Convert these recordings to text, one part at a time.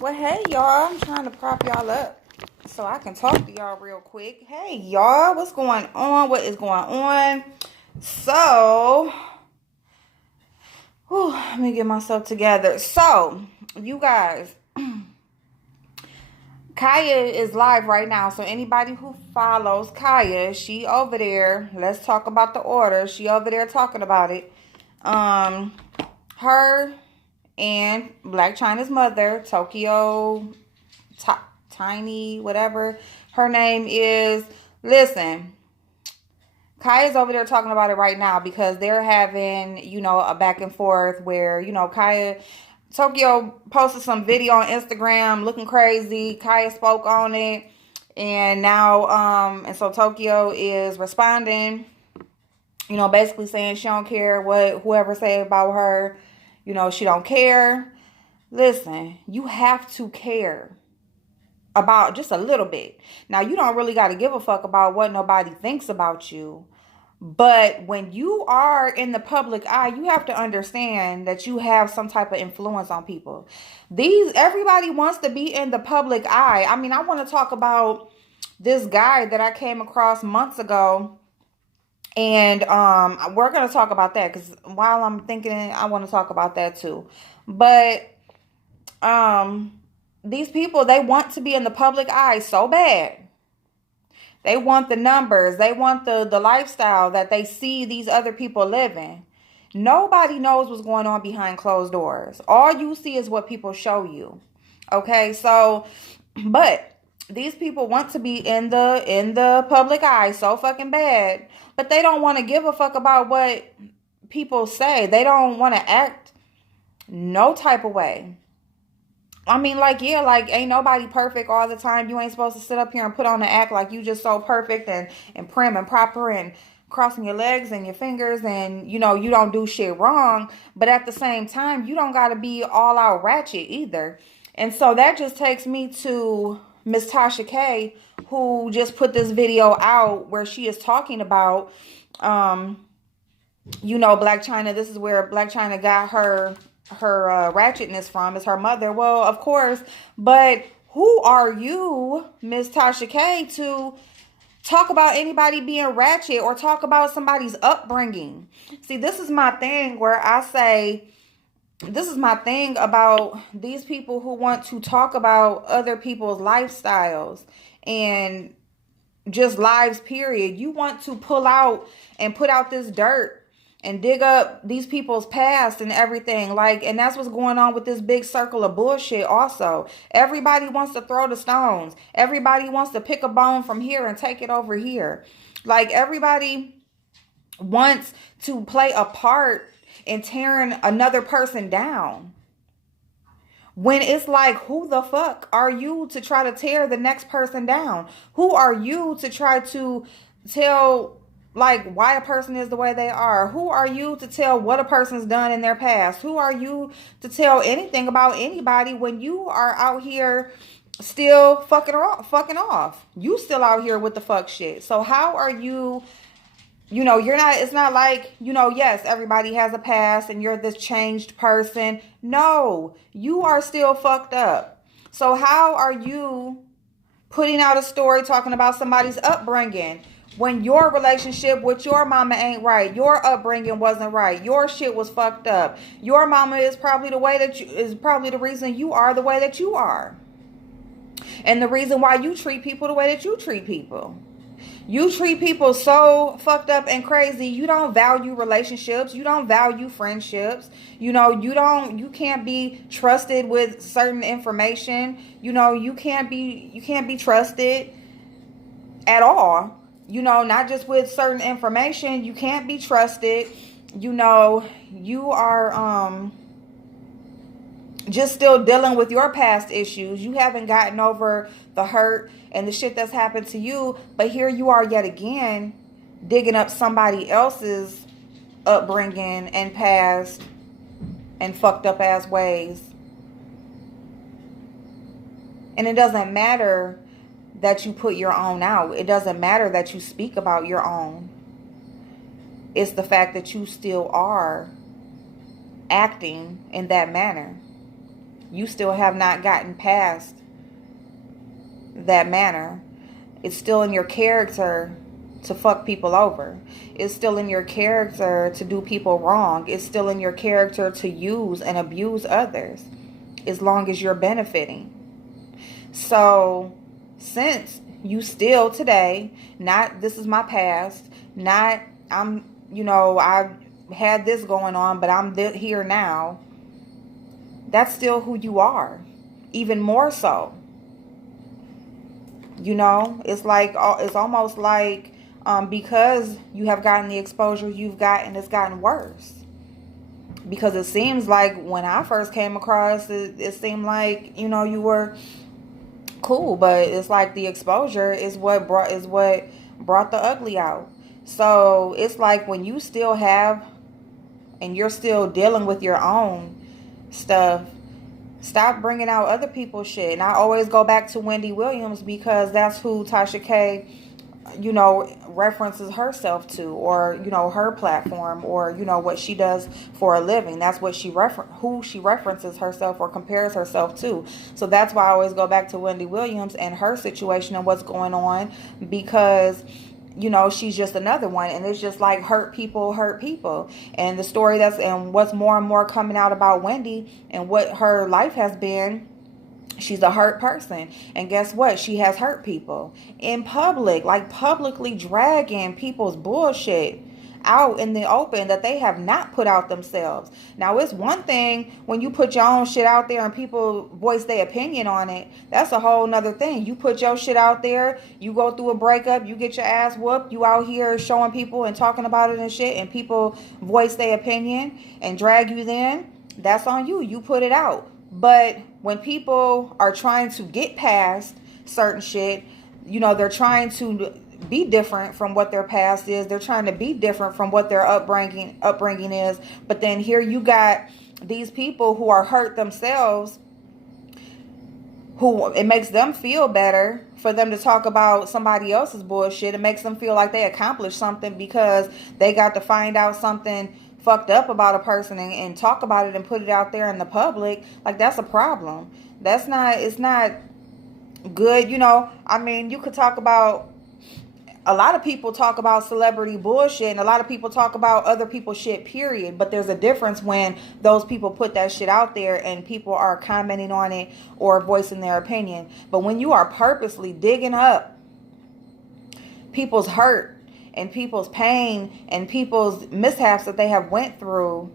Well, hey, y'all. I'm trying to prop y'all up so I can talk to y'all real quick. Hey, y'all. What's going on? What is going on? So, let me get myself together. So, you guys, Khia is live right now. So, anybody who follows Khia, she over there. Let's talk about the order. She over there talking about it. Um, her and Black China's mother, Tokyo Tiny, whatever her name is. Listen, Kaya's over there talking about it right now because they're having, a back and forth where, Kaya, Tokyo posted some video on Instagram looking crazy. Kaya spoke on it. And now, and so Tokyo is responding, basically saying she don't care what whoever say about her. She don't care. Listen, you have to care about just a little bit. Now, you don't really got to give a fuck about what nobody thinks about you. But when you are in the public eye, you have to understand that you have some type of influence on people. Everybody wants to be in the public eye. I mean, I want to talk about this guy that I came across months ago. And we're going to talk about that because while I'm thinking, I want to talk about that too. But these people, they want to be in the public eye so bad. They want the numbers. They want the lifestyle that they see these other people living. Nobody knows what's going on behind closed doors. All you see is what people show you. Okay, so, but these people want to be in the public eye so fucking bad, but they don't want to give a fuck about what people say. They don't want to act no type of way. I mean, ain't nobody perfect all the time. You ain't supposed to sit up here and put on the act like you just so perfect and prim and proper and crossing your legs and your fingers and, you don't do shit wrong. But at the same time, you don't got to be all out ratchet either. And so that just takes me to Miss Tasha K, who just put this video out where she is talking about, Black China. This is where Black China got her ratchetness from, is her mother. Well, of course, but who are you, Miss Tasha K, to talk about anybody being ratchet or talk about somebody's upbringing? See, this is my thing where I say, this is my thing about these people who want to talk about other people's lifestyles and just lives, period. You want to pull out and put out this dirt and dig up these people's past and everything. And that's what's going on with this big circle of bullshit also. Everybody wants to throw the stones. Everybody wants to pick a bone from here and take it over here. Everybody wants to play a part in tearing another person down. When it's like, who the fuck are you to try to tear the next person down? Who are you to try to tell why a person is the way they are? Who are you to tell what a person's done in their past? Who are you to tell anything about anybody when you are out here still fucking off? You still out here with the fuck shit. So how are you? You're not, it's not like, yes, everybody has a past and you're this changed person. No, you are still fucked up. So how are you putting out a story talking about somebody's upbringing when your relationship with your mama ain't right? Your upbringing wasn't right. Your shit was fucked up. Your mama is probably the reason you are the way that you are. And the reason why you treat people the way that you treat people. You treat people so fucked up and crazy. You don't value relationships. You don't value friendships. You can't be trusted with certain information. You can't be trusted at all. Not just with certain information. You can't be trusted. You are just still dealing with your past issues. You haven't gotten over the hurt and the shit that's happened to you, but here you are yet again digging up somebody else's upbringing and past and fucked up ass ways. And it doesn't matter that you put your own out. It doesn't matter that you speak about your own. It's the fact that you still are acting in that manner. you still have not gotten past that manner. It's still in your character to fuck people over. It's still in your character to do people wrong. It's still in your character to use and abuse others as long as you're benefiting. So, since you still today, not this is my past, not I had this going on, but I'm here now. That's still who you are. Even more so. It's like, it's almost like because you have gotten the exposure you've gotten, it's gotten worse. Because it seems like when I first came across it seemed like, you were cool, but it's like the exposure is what brought the ugly out. So it's like when you still have and you're still dealing with your own stuff, stop bringing out other people's shit. And I always go back to Wendy Williams because that's who Tasha K, references herself to, or, her platform, or, what she does for a living. That's what who she references herself or compares herself to. So that's why I always go back to Wendy Williams and her situation and what's going on, because she's just another one, and it's just like hurt people. And the story and what's more and more coming out about Wendy and what her life has been, she's a hurt person. And guess what? She has hurt people in public, like publicly dragging people's bullshit out in the open that they have not put out themselves. Now, it's one thing when you put your own shit out there and people voice their opinion on it. That's a whole nother thing. You put your shit out there, you go through a breakup, you get your ass whooped, you out here showing people and talking about it and shit, and people voice their opinion and drag you then. That's on you. You put it out. But when people are trying to get past certain shit, they're trying to be different from what their past is. They're trying to be different from what their upbringing is. But then here you got these people who are hurt themselves, who it makes them feel better for them to talk about somebody else's bullshit. It makes them feel like they accomplished something because they got to find out something fucked up about a person and talk about it and put it out there in the public. Like, that's a problem. It's not good. You could talk about, a lot of people talk about celebrity bullshit, and a lot of people talk about other people's shit, period. But there's a difference when those people put that shit out there and people are commenting on it or voicing their opinion. But when you are purposely digging up people's hurt and people's pain and people's mishaps that they have went through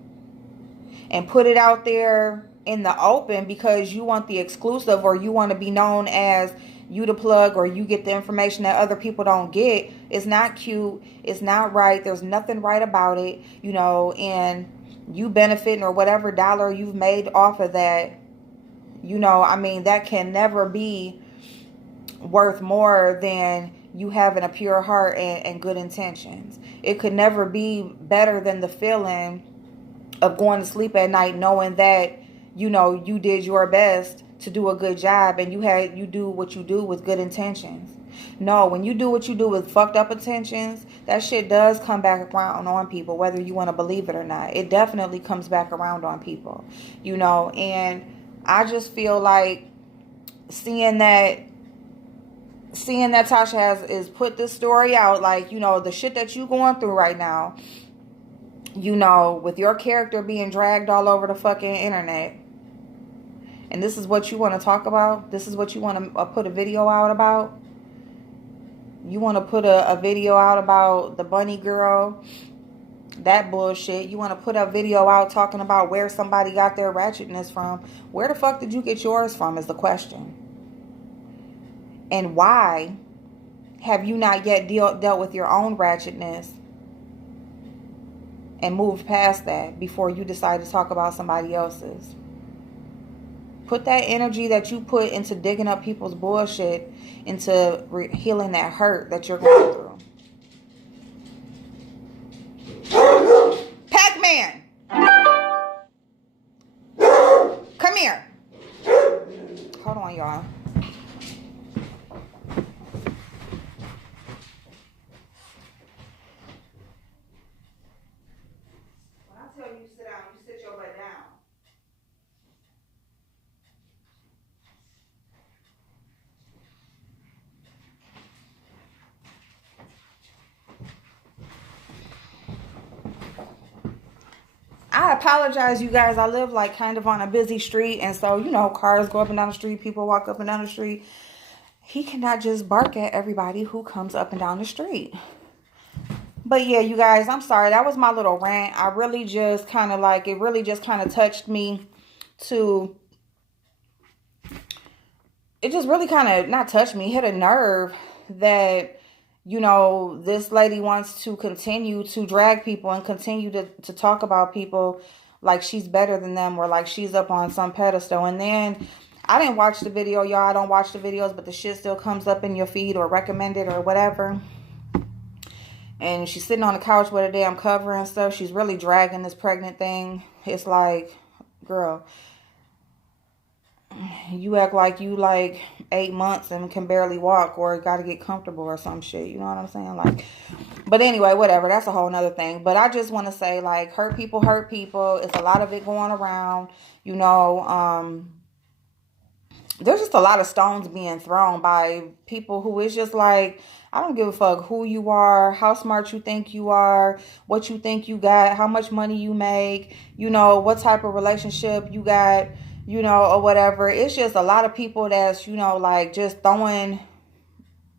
and put it out there in the open because you want the exclusive, or you want to be known as you the plug, or you get the information that other people don't get, it's not cute. It's not right. There's nothing right about it, and you benefiting or whatever dollar you've made off of that, that can never be worth more than you having a pure heart and good intentions. It could never be better than the feeling of going to sleep at night knowing that, you did your best to do a good job, and you do what you do with good intentions. No, when you do what you do with fucked up intentions, that shit does come back around on people, whether you want to believe it or not. It definitely comes back around on people, and I just feel like seeing that Tasha is put this story out, like, the shit that you going through right now, with your character being dragged all over the fucking internet. And this is what you want to talk about? This is what you want to put a video out about? You want to put a video out about the bunny girl? That bullshit. You want to put a video out talking about where somebody got their ratchetness from? Where the fuck did you get yours from is the question. And why have you not yet dealt with your own ratchetness and moved past that before you decide to talk about somebody else's? Put that energy that you put into digging up people's bullshit into healing that hurt that you're going through. Pac-Man! Come here. Hold on, y'all. When I tell you sit down, you sit your butt down. apologize, you guys. I live like kind of on a busy street, and so, you know, cars go up and down the street, people walk up and down the street. He cannot just bark at everybody who comes up and down the street. But yeah, you guys, I'm sorry. That was my little rant. I really just kind of like, it really just kind of touched me to, it just really kind of, not touched me, hit a nerve that, you know, this lady wants to continue to drag people and continue to talk about people like she's better than them, or like she's up on some pedestal. And then I didn't watch the video, y'all. I don't watch the videos, but the shit still comes up in your feed or recommended or whatever. And she's sitting on the couch with a damn cover and stuff. She's really dragging this pregnant thing. It's like, girl, you act like you like 8 months and can barely walk or got to get comfortable or some shit. You know what I'm saying? Like, but anyway, whatever. That's a whole nother thing. But I just want to say, like, hurt people hurt people. It's a lot of it going around. You know, there's just a lot of stones being thrown by people who is just like, I don't give a fuck who you are, how smart you think you are, what you think you got, how much money you make, you know, what type of relationship you got, you know, or whatever. It's just a lot of people that's, you know, like just throwing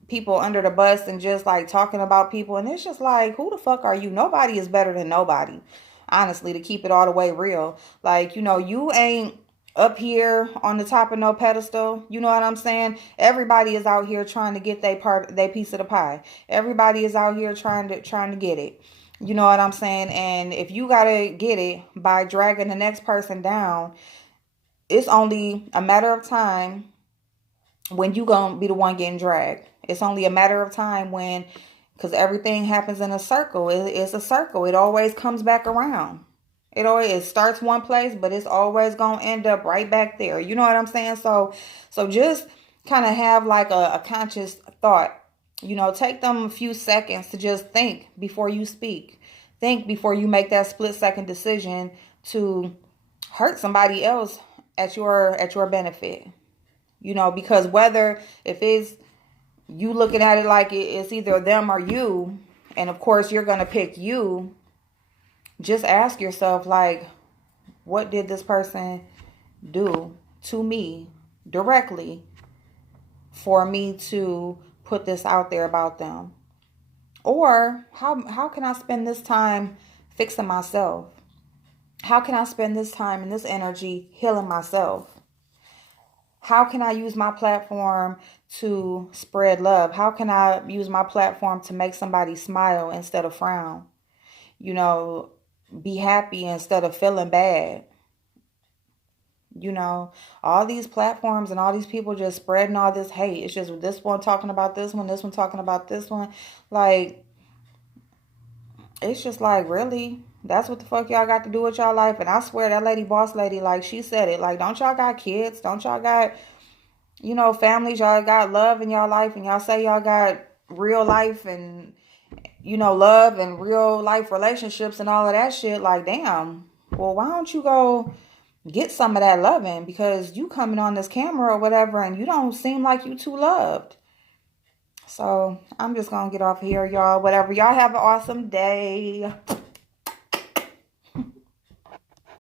people under the bus and just like talking about people. And it's just like, who the fuck are you? Nobody is better than nobody, honestly, to keep it all the way real. Like, you know, you ain't up here on the top of no pedestal. You know what I'm saying? Everybody is out here trying to get their piece of the pie. Everybody is out here trying to get it. You know what I'm saying? And if you gotta get it by dragging the next person down, it's only a matter of time when you gonna be the one getting dragged. It's only a matter of time when, because everything happens in a circle. It's a circle. It always comes back around. It starts one place, but it's always going to end up right back there. You know what I'm saying? So just kind of have like a conscious thought. You know, take them a few seconds to just think before you speak. Think before you make that split-second decision to hurt somebody else at your benefit. You know, because if it's you looking at it like it's either them or you, and of course you're going to pick you, just ask yourself, like, what did this person do to me directly for me to put this out there about them? Or how can I spend this time fixing myself? How can I spend this time and this energy healing myself? How can I use my platform to spread love? How can I use my platform to make somebody smile instead of frown? You know, be happy instead of feeling bad. You know, all these platforms and all these people just spreading all this hate. It's just this one talking about this one talking about this one. Like, it's just like, really? That's what the fuck y'all got to do with y'all life? And I swear that boss lady, like, she said it. Like, don't y'all got kids? Don't y'all got, you know, families? Y'all got love in y'all life? And y'all say y'all got real life and, you know, love and real life relationships and all of that shit. Like, damn. Well, why don't you go get some of that loving? Because you coming on this camera or whatever and you don't seem like you too loved. So I'm just going to get off here, y'all. Whatever. Y'all have an awesome day.